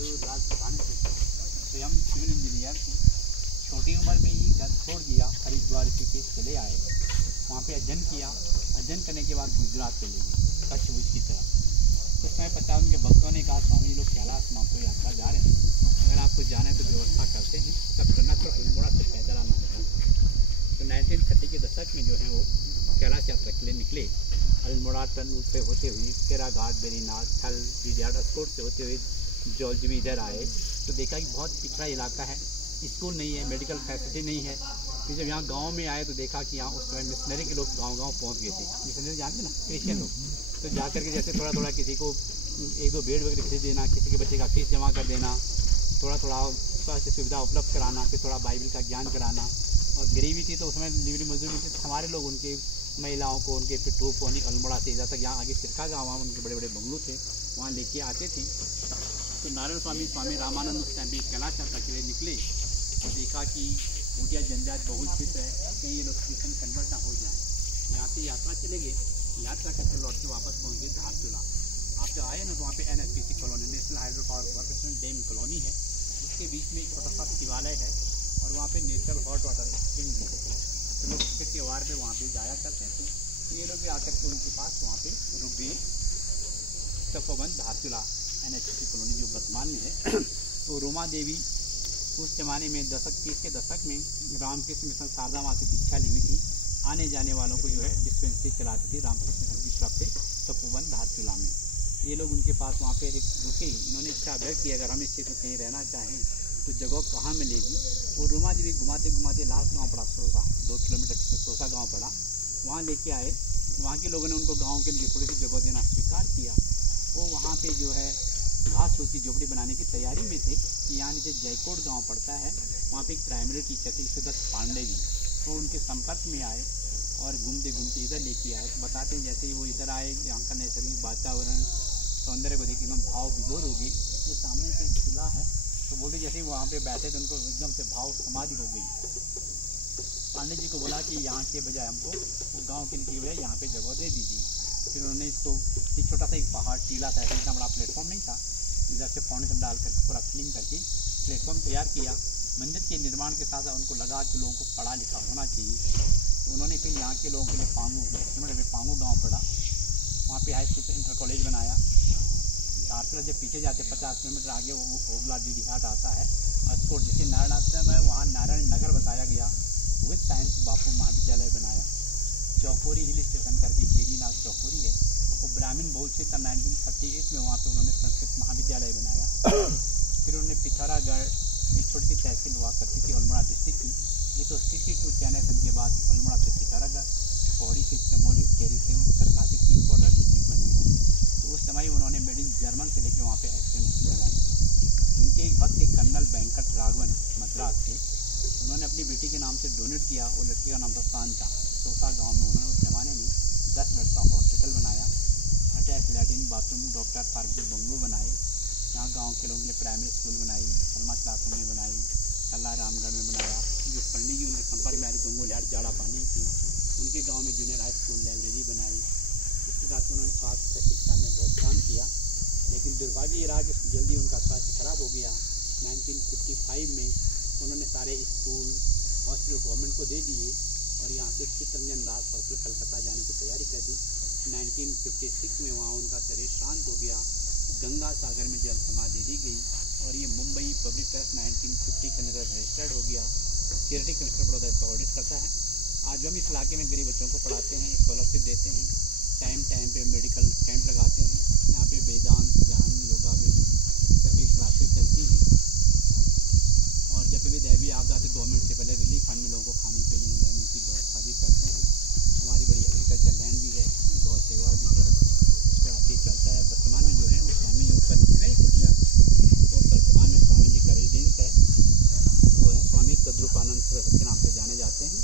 तो राजस्थान से स्वयं सिविल इंजीनियर थे। छोटी उम्र में ही घर छोड़ दिया, हरिद्वार ऋषिकेश चले आए, वहाँ पे अध्ययन किया। अध्ययन करने के बाद गुजरात चले गए, कच्छ भुज की तरफ। उस समय 50 उनके भक्तों ने कहा, स्वामी लोग कैलाश माउंटेन यात्रा जा रहे हैं, अगर आपको जाना है तो व्यवस्था करते हैं। तब करना तो अल्मोड़ा से पैदल आना होता है। तो 1930 के दशक में जो है वो कैलाश यात्रा के लिए निकले। अल्मोड़ा टनल पे होते हुए केराघाट, बेरीनाथ, थल, विजयाड, अस्कोट से होते हुए जॉर्ज भी इधर आए तो देखा कि बहुत पिछड़ा इलाका है, स्कूल नहीं है, मेडिकल फैसिलिटी नहीं है। फिर जब यहाँ गांव में आए तो देखा कि यहाँ उस समय मिशनरी के लोग गांव-गांव पहुँच गए थे। मिशनरी जानते ना, क्रिश्चियन लोग। तो जा करके जैसे थोड़ा किसी को 1-2 बेड वगैरह खरीद देना, किसी के बच्चे का फीस जमा कर देना, थोड़ा स्वास्थ्य सुविधा उपलब्ध कराना, फिर थोड़ा बाइबल का ज्ञान कराना। और गरीबी थी तो उस समय लिवरी मजदूरी थी, हमारे लोग उनके महिलाओं को, उनके पिट्ठू को अल्मोड़ा से इधर तक, यहाँ आगे सिरका गाँव, वहाँ उनके बड़े बड़े बंगलू थे, वहाँ लेके आते थे। तो नारायण स्वामी रामानंद उस टाइम पर कैलाश यात्रा के लिए निकले और देखा कि ऊर्जा जनजात बहुत फिट है, कहीं ये लोग क्रिश्चियन कन्वर्ट ना हो जाए। यहाँ से यात्रा चले गए, यात्रा करके लौट के वापस पहुँचे धारचूला। आप जब आए ना तो वहाँ पे NHPC colony, national hydro power corporation dam colony है, उसके बीच में एक छोटा सा शिवालय है और वहाँ पे नेचुरल हॉट वाटर स्प्रिंग भी है। तो लोग छुट्टी के वार पे वहाँ पे जाया करते थे। तो ये लोग भी आकर के उनके पास वहाँ पे रुक गए। तपोवन धारचूला NHPC कॉलोनी जो वर्तमान में है। तो रोमा देवी उस जमाने में 30 के दशक में रामकृष्ण मिशन शारदा माँ से दीक्षा ली हुई थी। आने जाने वालों को जो है डिस्पेंसरी चलाती थी रामकृष्ण मिशन की तरफ से तपोवन धारचूला में। ये लोग उनके पास वहाँ पे रुके। इन्होंने इच्छा व्यक्त की अगर हम इस क्षेत्र में कहीं रहना चाहें तो जगह कहाँ मिलेगी। और रोमा देवी घुमाते घुमाते लास्ट गाँव पड़ा सोसा, 2 किलोमीटर से सोसा गाँव पड़ा, वहाँ लेके आए। वहाँ के लोगों ने उनको गाँव के लिए थोड़ी सी जगह देना स्वीकार किया। वो वहाँ पे जो है घास फूस की झोपड़ी बनाने की तैयारी में थे कि यहाँ नीचे जयकोट गांव पड़ता है, वहाँ पे एक प्राइमरी टीचर थे ईश्वरदत्त पांडे जी, वो उनके संपर्क में आए और घूमते घूमते इधर लेके आए। बताते हैं जैसे ही वो इधर आए, यहाँ का नैसर्गिक वातावरण सौंदर्य को देख एकदम भाव विभोर हो गई। ये सामने से किला है, तो बोलते जैसे ही वहाँ पे बैठे तो उनको एकदम से भाव समाधि हो गई। पांडे जी को बोला कि यहाँ के बजाय हमको वो गाँव के नीचे बजाय यहाँ पे जगह दे दीजिए। फिर उन्होंने इसको एक छोटा सा एक पहाड़ टीला था, इतना बड़ा प्लेटफॉर्म नहीं था, इधर से फाउंडेशन डाल करके पूरा फिलिंग करके प्लेटफॉर्म तैयार किया। मंदिर के निर्माण के साथ उनको लगा कि लोगों को पढ़ा लिखा होना चाहिए, तो उन्होंने फिर यहाँ के लोगों के लिए पांगू गाँव पड़ा, वहाँ पे हाई स्कूल इंटर कॉलेज बनाया। धारचूला जब पीछे जाते 50 किलोमीटर आगे वो ओगला डीडी घाट आता है, अस्कोट जिसे नारायण आश्रम है, वहाँ नारायण नगर बताया गया। विद साइंस बापू महाविद्यालय बनाया। चौकोरी हिल स्टेशन करके बेरीनाथ चौकोरी है, वो ब्राह्मण बहुल क्षेत्र 1938 में वहाँ पे उन्होंने संस्कृत महाविद्यालय बनाया। फिर उन्होंने पिथौरागढ़ एक छोटी सी तहसील हुआ करती थी अल्मोड़ा डिस्ट्रिक्ट की। ये तो 62 चैनेसन के बाद अल्मोड़ा से पिथौरागढ़, पौड़ी से चमोली, टेरी से सरकासी 3 बॉर्डर डिस्ट्रिक्ट बने हैं। तो उस समय उन्होंने मेड इन जर्मन से लेकर वहाँ पे एक्सपेंस लगाई। उनके एक भक्त एक कर्नल वेंकट राघवन मद्रास के, उन्होंने अपनी बेटी के नाम से डोनेट किया। वो लड़की का नाम था शांता। सोसा गांव में उन्होंने उस जमाने में 10 बेड का हॉस्पिटल बनाया, attach latrine bathroom, doctor park के बंगलो बनाए। यहाँ गांव के लोगों के लिए प्राइमरी स्कूल बनाई, सलमा क्लासरूम में बनाई, कल्ला रामगढ़ में बनाया। जो पंडित जी उनके संपर्क में आ रही गंगो लिहाड़ जाड़ा पानी थी, उनके गाँव में जूनियर हाई स्कूल लाइब्रेरी बनाई। इसके साथ उन्होंने स्वास्थ्य शिक्षा में बहुत काम किया, लेकिन दुर्भाग्य ये रहा कि जल्दी उनका स्वास्थ्य खराब हो गया। 1955 में उन्होंने सारे स्कूल हॉस्पिटल गवर्नमेंट को दे दिए और यहाँ से चित्तरंजन दास हॉस्पिटल कलकत्ता जाने की तैयारी कर दी। 1956 में वहाँ उनका शरीर शांत हो गया, गंगा सागर में जल समाधि दी गई और ये मुंबई पब्लिक ट्रस्ट 1950 के अंदर रजिस्टर्ड हो गया। चैरिटी कमिश्नर बड़ौदा इसका ऑडिट करता है। आज हम इस इलाके में गरीब बच्चों को पढ़ाते हैं, स्कॉलरशिप देते हैं, टाइम पे मेडिकल कैंप लगाते हैं। यहाँ पे वेदांत, ज्ञान, योगा भी सभी क्लासेस चलती हैं। और जब भी दैवीय आपदा तो गवर्नमेंट से पहले रिलीफ फंड में लोगों को खाने पीने रहने की व्यवस्था भी करते हैं। हमारी बड़ी एग्रीकल्चर लैंड भी है, गौ सेवा भी है, इस पर आते चलता है। वर्तमान में जो है वो स्वामी जी ऊपर दिख रहे कुटिया, वो वर्तमान में स्वामी जी का रेजिडेंस है, वो है स्वामी तद्रुपानंद सरस्वती के नाम से जाने जाते हैं।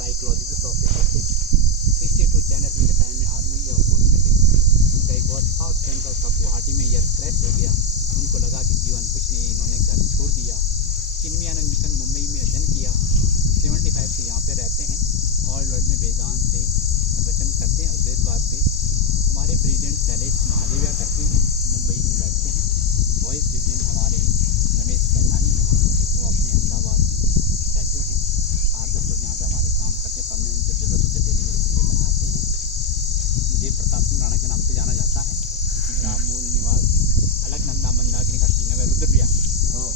साइकोलॉजिकल प्रोफेसर थे, 62 चैनल के टाइम में आर्मी एयरफोर्स में थे। उनका एक बहुत खास फ्रेंड था, उसका गुवाहाटी में एयर क्रैश हो गया। उनको लगा कि जीवन कुछ नहीं, इन्होंने घर छोड़ दिया। चिन्मयानंद मिशन मुंबई में अध्ययन किया, 75 से यहाँ पे रहते हैं और लॉर्ड में वेदांत पे वचन करते हैं, अद्वैतवाद पे। हमारे प्रेसिडेंट शैलेश महादेविया करते हैं, मुंबई में बैठते हैं, बहुत वॉइस लेजेंड हमारे रमेश कैलानी हैं, वो अपने अहमदाबाद में रहते हैं। 8-10 लोग यहाँ पे हमारे काम करते हैं, परमानेंट जब जरूरत होती है डेली बेसिस पे लगाते हैं। मुझे प्रताप सिंह राणा के नाम से जाना जाता है। मेरा मूल निवास अलकनंदा मंदाकिनी का संगम है, रुद्रप्रयाग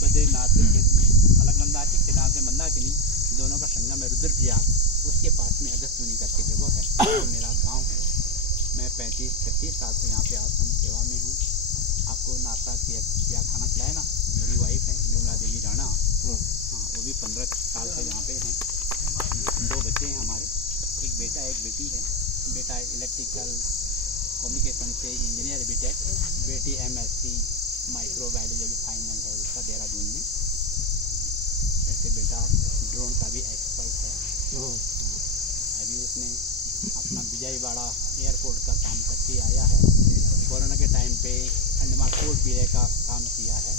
बद्रीनाथ के खेत में। अलकनंदा के नाम से मंदाकिनी दोनों का संगम है रुद्रप्रयाग, उसके पास में अगस्त्यमुनि करके जगह है, तो मेरा गांव है। मैं 35-36 साल से यहाँ पे आश्रम सेवा में हूँ। आपको नाश्ता क्या खाना खिलाए ना, मेरी वाइफ है विमला देवी राणा, हाँ वो भी 15 साल से यहाँ पे हैं। 2 बच्चे हैं हमारे, एक बेटा एक बेटी है। बेटा इलेक्ट्रिकल कम्युनिकेशन से इंजीनियर बीटेक, बेटी MSc माइक्रोबायोलॉजी अभी फाइनल है उसका देहरादून में। ऐसे बेटा ड्रोन का भी एक्सपर्ट है। अभी उसने अपना विजयवाड़ा एयरपोर्ट का काम करके आया है। कोरोना के टाइम पे अंडमान कोर्ट भी का काम किया है।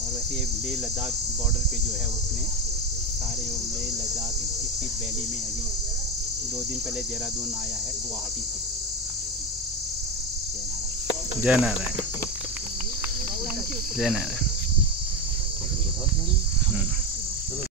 और वैसे लेह लद्दाख बॉर्डर पे जो है उसने सारे वो लेह लद्दाख स्पीति वैली में अभी 2 दिन पहले देहरादून आया है गुवाहाटी से। जय नारायण। जय नारायण। जय नारायण।